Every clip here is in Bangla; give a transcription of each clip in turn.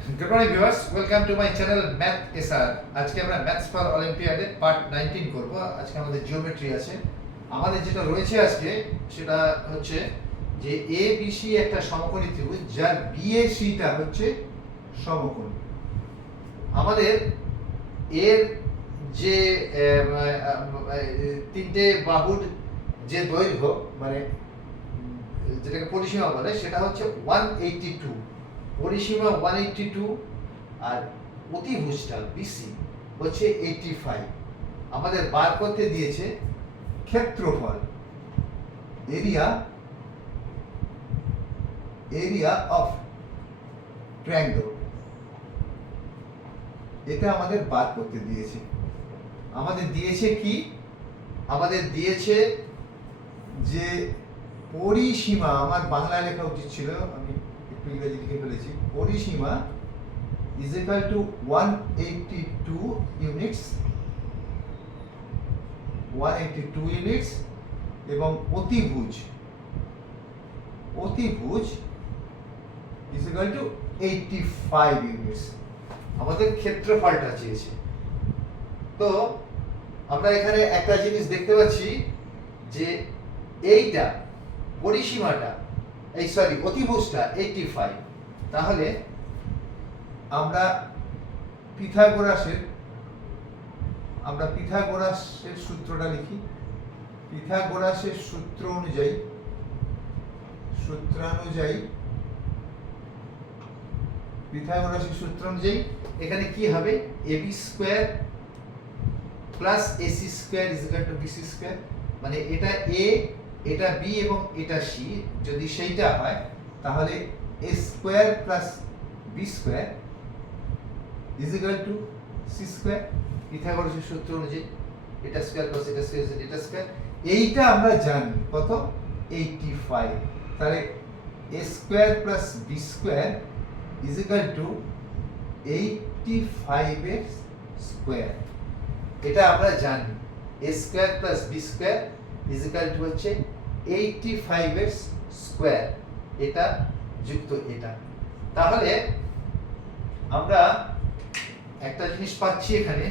Good morning viewers, welcome to my channel math SR. আজকে আমরা ম্যাথস ফর অলিম্পিয়াডে পার্ট 19 করব। আজকে আমাদের জিওমেট্রি আছে। আমাদের যেটা রয়েছে আজকে সেটা হচ্ছে যে এ বি সি একটা সমকোণী ত্রিভুজ, যার বি এ সিটা হচ্ছে সমকোণ। আমাদের এর যে তিনটে বাহুর যে দৈর্ঘ্য, মানে যেটাকে পরিসীমা বলে, সেটা হচ্ছে 182। পরিসীমা 182 আর অতিভুজটা বিসি হচ্ছে 85। আমাদের বার করতে দিয়েছে ক্ষেত্রফল, এরিয়া অফ ট্রায়াঙ্গল, এটা আমাদের বার করতে দিয়েছে। আমাদের দিয়েছে কি? আমাদের দিয়েছে যে পরিসীমা, আমার বাংলায় লেখা উচিত ছিল, আমি একটু ইংরেজি লিখে ফেলেছি। পরিসীমা is equal to 182 units, 182 units, এবং অতিভুজ is equal to 85 ইউনিটস। আমাদের ক্ষেত্রফলটা চেয়েছে। তো আমরা এখানে একটা জিনিস দেখতে পাচ্ছি যে এইটা পরিসীমাটা, অতিভুজটা 85। তাহলে আমরা পিথাগোরাসের সূত্রটা লিখি। পিথাগোরাসের সূত্র অনুযায়ী এখানে কি হবে? AB square plus AC square is equal to BC square. মানে এটা এ, এটা বি এবং এটা সি, যদি সেইটা হয় তাহলে a square plus b square is equal to c square. পিথাগোরাসের সূত্র অনুযায়ী এটা স্কয়ার প্লাস এটা স্কয়ার ইজ এটা স্কয়ার। এইটা আমরা জানি কত? 85। তাহলে a square plus b square is equal to 85 এর স্কয়ার। এটা আমরা জানি a square plus b square is equal to হচ্ছে 85 এর স্কয়ার, এটা যুক্ত এটা। তাহলে আমরা একটা জিনিস পাচ্ছি এখানে,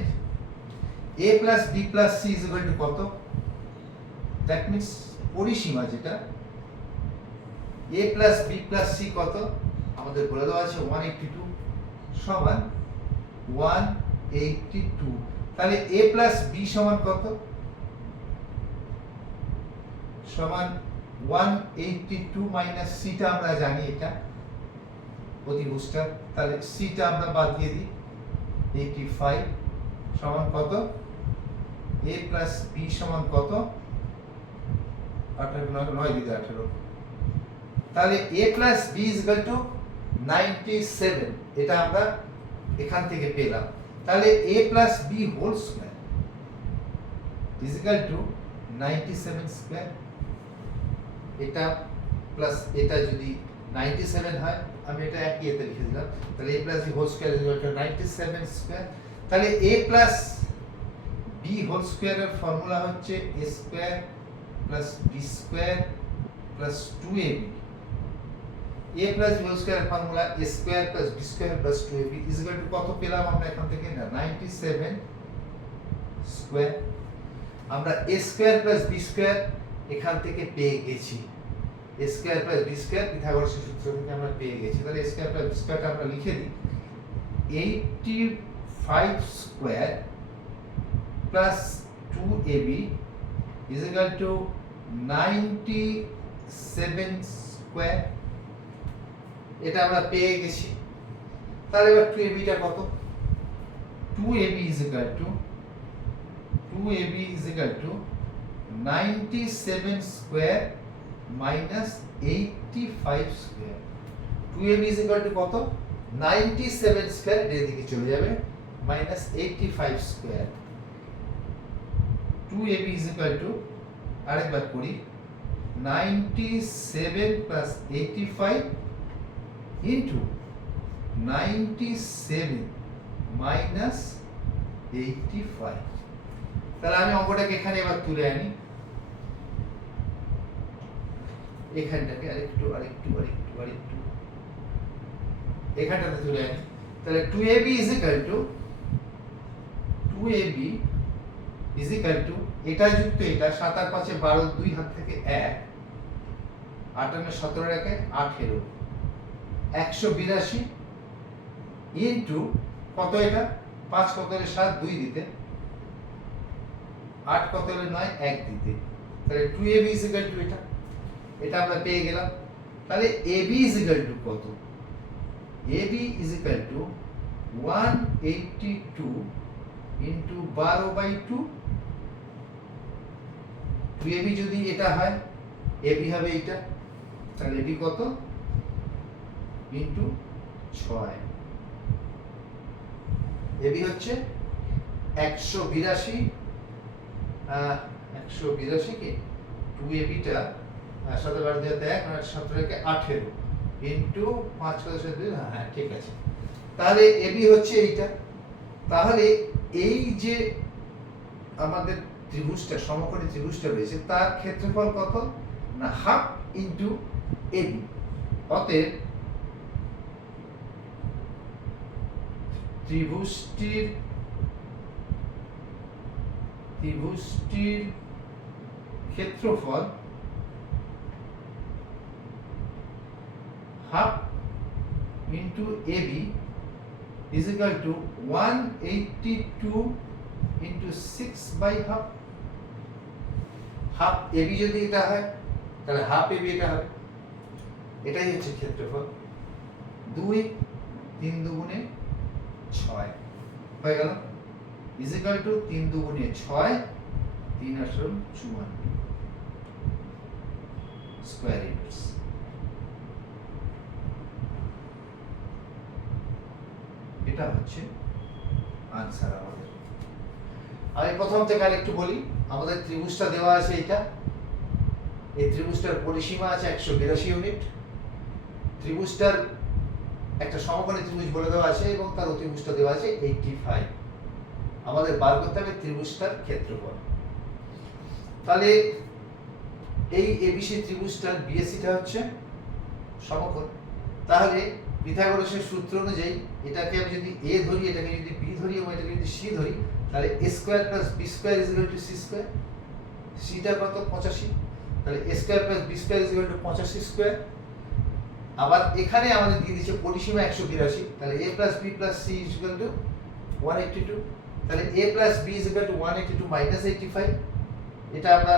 a plus b plus c is equal to কত? দ্যাট মিন্স পরিসীমা যেটা a plus b plus c কত আমাদের বলে দেওয়া আছে 182 সমান 182। তাহলে a প্লাস b সমান কত? সমান 182 মাইনাস c টা আমরা জানি, এটা অতিভুজটা। তাহলে c টা আমরা বাদ দিয়ে দিই। 85 সমান কত? a প্লাস b সমান কত? 9 দিয়ে 18। তাহলে a plus b is equal to 97। এটা আমরা এখান থেকে পেলাম। তাহলে a plus b whole square is equal to 97 square. এটা প্লাস এটা যদি 97 হয়, আমি এটা একই এতে লিখে দিলাম। তাহলে a plus b whole square is equal to 97 square. তাহলে a প্লাস b হোল স্কয়ারের ফর্মুলা হচ্ছে a square plus b square plus 2ab। a plus b whole স্কয়ারের formula a square plus b square plus 2ab is equal to কত পেলাম আমরা এখান থেকে? না, 97 স্কয়ার। আমরা a square plus b square এখান থেকে পেয়ে গেছি। a square plus b square পিথাগোরাসের সূত্র থেকে আমরা পেয়ে গেছি। তাহলে a স্কয়ার প্লাস b স্কয়ারটা আমরা লিখে দিই। 85 square plus 2ab is equal to 97 square. এটা আমরা পেয়ে গেছি। তাহলে এবার 2ab টা কত? 2ab is equal to 97 square minus 85 square. 2ab is equal to কত? 97 স্কয়ার, এর দিকে চলে যাবে, minus 85 square. 2ab is equal to, আরেকবার করি, 97 প্লাস 85 ইনটু 97 মাইনাস 85। তাহলে আমি অঙ্কটাকে এখানে এবার তুলে আনি। এখানটাকে আরেকটু এখানটাতে তুলে আনি। তাহলে 2ab is equal to এটা যুক্ত এটা 7 আর 5 12 2 হাত থেকে 1 8 আর 17 এর 18 182 ইনটু কত এটা 5 কত হলে 7 2 দিতে 8 কত হলে 9 1 দিতে তাহলে 2ab is equal to এটা আমরা পেয়ে গেলাম তাহলে ab is equal to কত ab is equal to 182 into 12/2 2ab যদি এটা হয় ab হবে এটা তাহলে ab কত into 6 ab হচ্ছে 182 কে 2ab টা সাথে বার দিয়ে 1 আর 17 কে 18 into 5 কত সাথে হ্যাঁ ঠিক আছে তাহলে ab হচ্ছে এইটা তাহলে এই যে আমাদের ত্রিভুজটা সমকোণী ত্রিভুজটা রয়েছে তার ক্ষেত্রফল কত না হাফ ইনটু ab অতএব ত্রিভুজটির ক্ষেত্রফল half into ab is equal to 182 into 6 by half half ab যদি এটা হয় তাহলে হাফ ab এটা হবে এটাই হচ্ছে ক্ষেত্রফল 2 3 দুগুণে 6 হয়ে গেল is equal to 3 দুগুণে 6 3 8 54 স্কয়ার ইনভার্স এটা হচ্ছে आंसर আমাদের আমি প্রথম থেকে আরেকটু বলি আমাদের ত্রিভুজটা দেওয়া আছে এটা এই ত্রিভুজটার পরিসীমা আছে 182 ইউনিট ত্রিভুজটার একটা সমকোণী ত্রিভুজ বলে দেওয়া আছে এবং তার অতিভুজটা দেওয়া আছে 85 আমাদের বার করতে হবে ত্রিভুজটার ক্ষেত্রফল তাহলে এই এবিসি ত্রিভুজটার বিএসিটা হচ্ছে সমকোণ তাহলে পিথাগোরাসের সূত্র অনুযায়ী এটাকে আমি যদি a ধরি এটাকে যদি b ধরি এবং এটাকে যদি c ধরি তাহলে a square plus b square is equal two c square c টা কত 85 তাহলে a square plus b square is equal to 85 square আবার এখানে আমাদের দিয়ে দিয়েছে পরিসীমা 182 তাহলে a plus b plus c is equal two 182 তাহলে a plus b is equal two 182 minus 85 এটা আমরা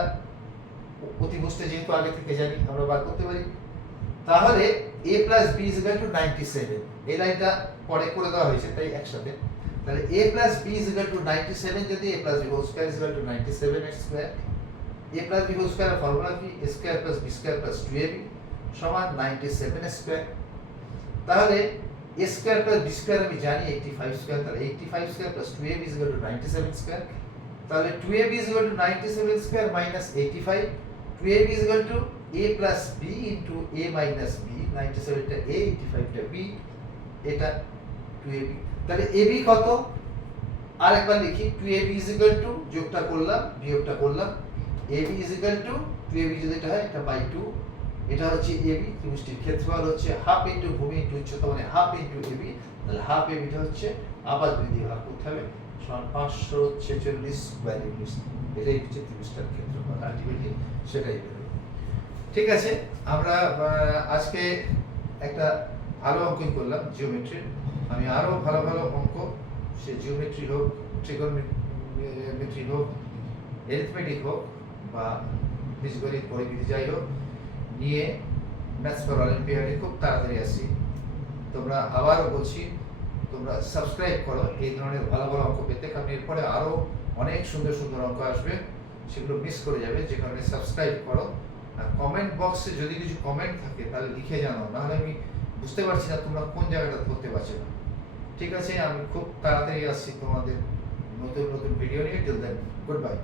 অতিভুজটা যেহেতু আগে থেকে জানি আমরা বার করতে পারি তাহলে a plus b is equal to 97 এই লাইনটা পরে করে দেওয়া হয়েছে তাই একসাথে তাহলে a plus b is equal to 97 যদি a plus b whole square is equal to 97 x square a plus b whole square formula কি a square plus b square plus 2ab সমান 97 square তাহলে a square plus b square আমি জানি 85 square তাহলে 85 square plus 2ab is equal to 97 square তাহলে 2ab is equal to 97 square minus 85 2ab is equal to a plus b into a minus b 97 টা a 85 টা b এটা 2ab তাহলে ab কত আরেকবার লিখি 2ab is equal to যোগটা করলাম বিয়োগটা করলাম ab is equal to 2ab যেটা হয় এটা বাই 2 এটা হচ্ছে ab ত্রিভুজটির ক্ষেত্রফল হচ্ছে হাফ ইনটু ভূমি ইনটু উচ্চতা মানে হাফ ইনটু ab তাহলে হাফ ab টা হচ্ছে আবার 2 দিয়ে ভাগ করতে হবে সমান 546 স্কয়ার ইউনিট এটাই হচ্ছে ত্রিভুজটার ক্ষেত্রফল আলটিমেটলি সেটাই ঠিক আছে আমরা আজকে একটা ভালো অঙ্কন করলাম জিওমেট্রি আমি আরো ভালো ভালো অঙ্ক সে জিওমেট্রি হোক ট্রিগোনোমেট্রি হোক অ্যারিথমেটিক হোক বা বীজগণিত পরিমিতি যাই হোক নিয়ে ম্যাথস ফর অলিম্পিয়াডে খুব তাড়াতাড়ি আসি তোমরা আবারও বলছি তোমরা সাবস্ক্রাইব করো এই ধরনের ভালো ভালো অঙ্ক পেতে কারণ এরপরে আরো অনেক সুন্দর সুন্দর অঙ্ক আসবে সেগুলো মিস করে যাবে যে কারণে সাবস্ক্রাইব করো আর কমেন্ট বক্সে যদি কিছু কমেন্ট থাকে তাহলে লিখে জানাও নাহলে আমি বুঝতে পারছি না তোমরা কোন জায়গাটা ধরতে পারছো না ঠিক আছে আমি খুব তাড়াতাড়ি আসছি তোমাদের নতুন নতুন ভিডিও নিয়ে টিল দেন গুড বাই